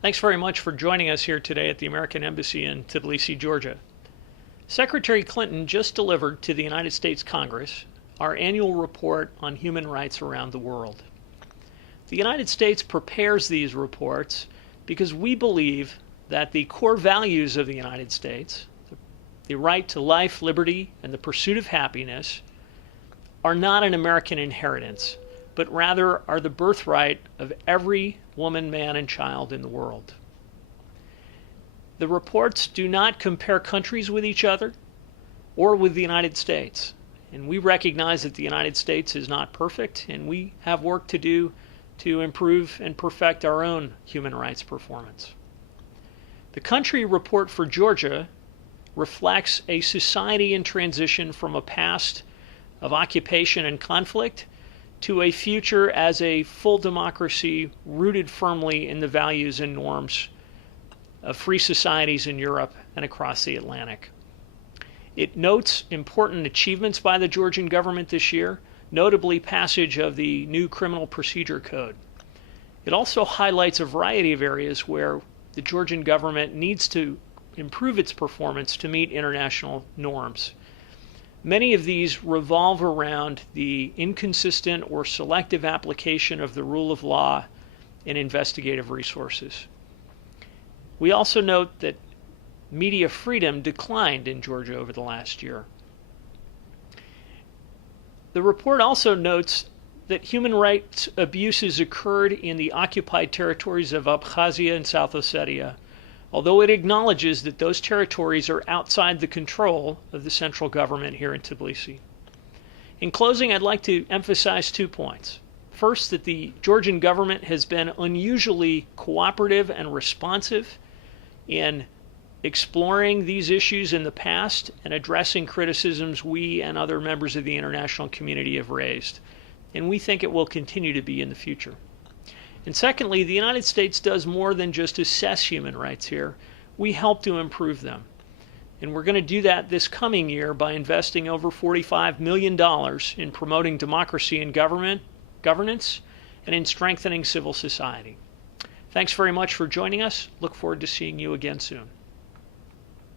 Thanks very much for joining us here today at the American Embassy in Tbilisi, Georgia. Secretary Clinton just delivered to the United States Congress our annual report on human rights around the world. The United States prepares these reports because we believe that the core values of the United States, the right to life, liberty, and the pursuit of happiness, are not an American inheritance, but rather are the birthright of every woman, man, and child in the world. The reports do not compare countries with each other or with the United States. And we recognize that the United States is not perfect, and we have work to do to improve and perfect our own human rights performance. The country report for Georgia reflects a society in transition from a past of occupation and conflict to a future as a full democracy rooted firmly in the values and norms of free societies in Europe and across the Atlantic. It notes important achievements by the Georgian government this year, notably passage of the new Criminal Procedure Code. It also highlights a variety of areas where the Georgian government needs to improve its performance to meet international norms. Many of these revolve around the inconsistent or selective application of the rule of law and investigative resources. We also note that media freedom declined in Georgia over the last year. The report also notes that human rights abuses occurred in the occupied territories of Abkhazia and South Ossetia, although it acknowledges that those territories are outside the control of the central government here in Tbilisi. In closing, I'd like to emphasize 2 points. First, that the Georgian government has been unusually cooperative and responsive in exploring these issues in the past and addressing criticisms we and other members of the international community have raised. And we think it will continue to be in the future. And secondly, the United States does more than just assess human rights here. We help to improve them. And we're going to do that this coming year by investing over $45 million in promoting democracy and governance and in strengthening civil society. Thanks very much for joining us. Look forward to seeing you again soon.